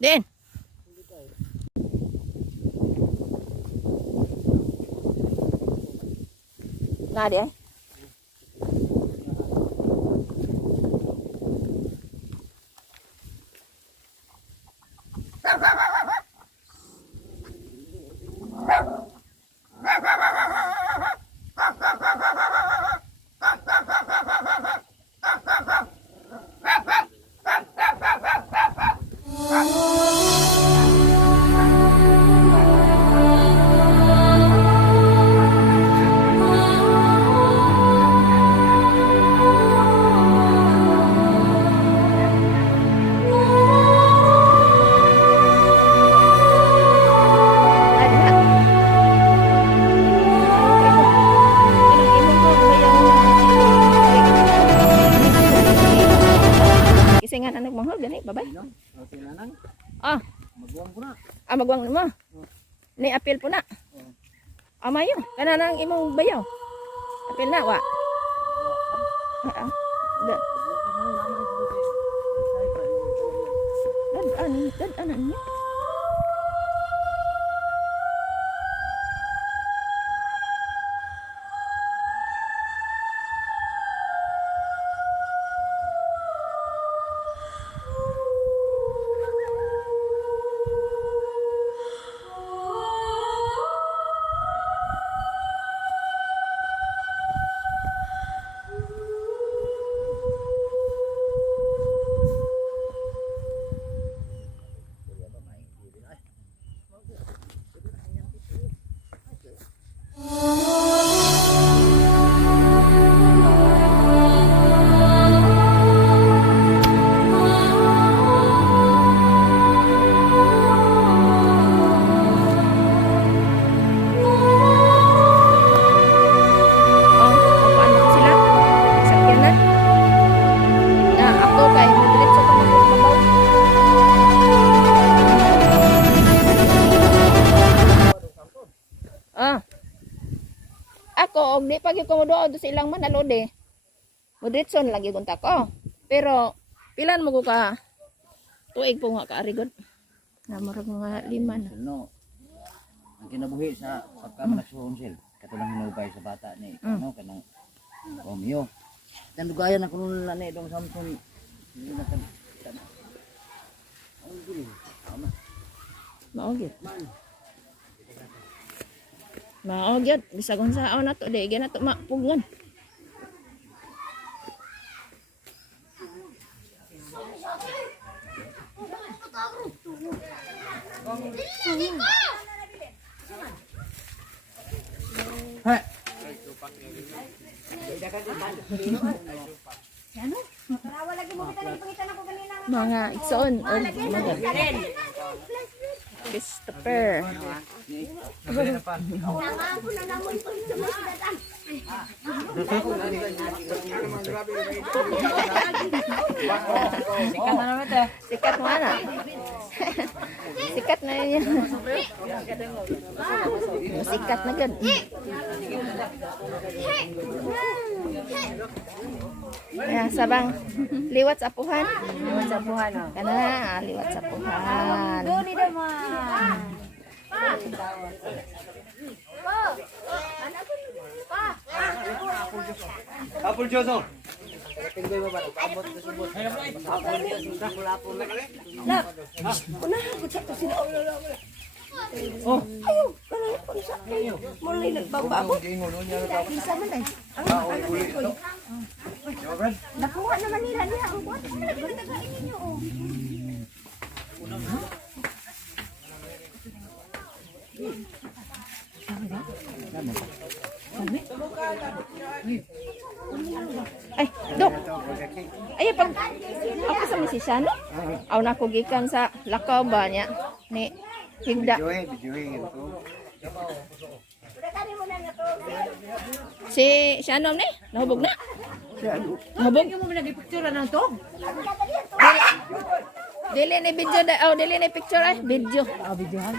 Din. Nga di ay. Kisingan anak manghol gani babay. Okay na nang. Ah, Magwang ko na. magwang mo. Ni apil po na. Amayo, kana nang imong bayaw. Apil na wa. Da. Dan niya. Ako, di pag ko do sa ilang manalode. Modritson lagi gunta ko. Pero pilan mo ko ka tuig po nga kaarigod. Na murag mga 5 na. No. Ang kinabuhi sa pagkamanaksyon sila. Katulang hinubay sa bata ni ano kanang Romeo. Tandugayan ako nun na ni dong Samson. Hindi na kan. Maogyot. Maogyot. Bisa kung saan na to. Dahil na to mapugan. Hai. Mga iksoon. Christopher. Sikat mo na. Sikat na yun. Sikat na gan. Ayan, sabang liwat sa apuhan. Liwat sa buhan, oh. Kana, liwat sa apuhan. Doon ni naman. Apul Joso. Oh, ayo, kanang unsa kayo. Mulay nagbababot. Isa man ay. Nakuha naman nila niya ang buwan. Nagdagain ninyo oh. Ay, Dok. Ay, pag ako sa Misisiano, aw nakugikan sa lakaw ba niya ni Higda. Si Shanom ni, nahubog na. Nahubog. Yung mo nag-picture na to? Dili ni video da, oh dili ni picture ay video. Ah, videohan.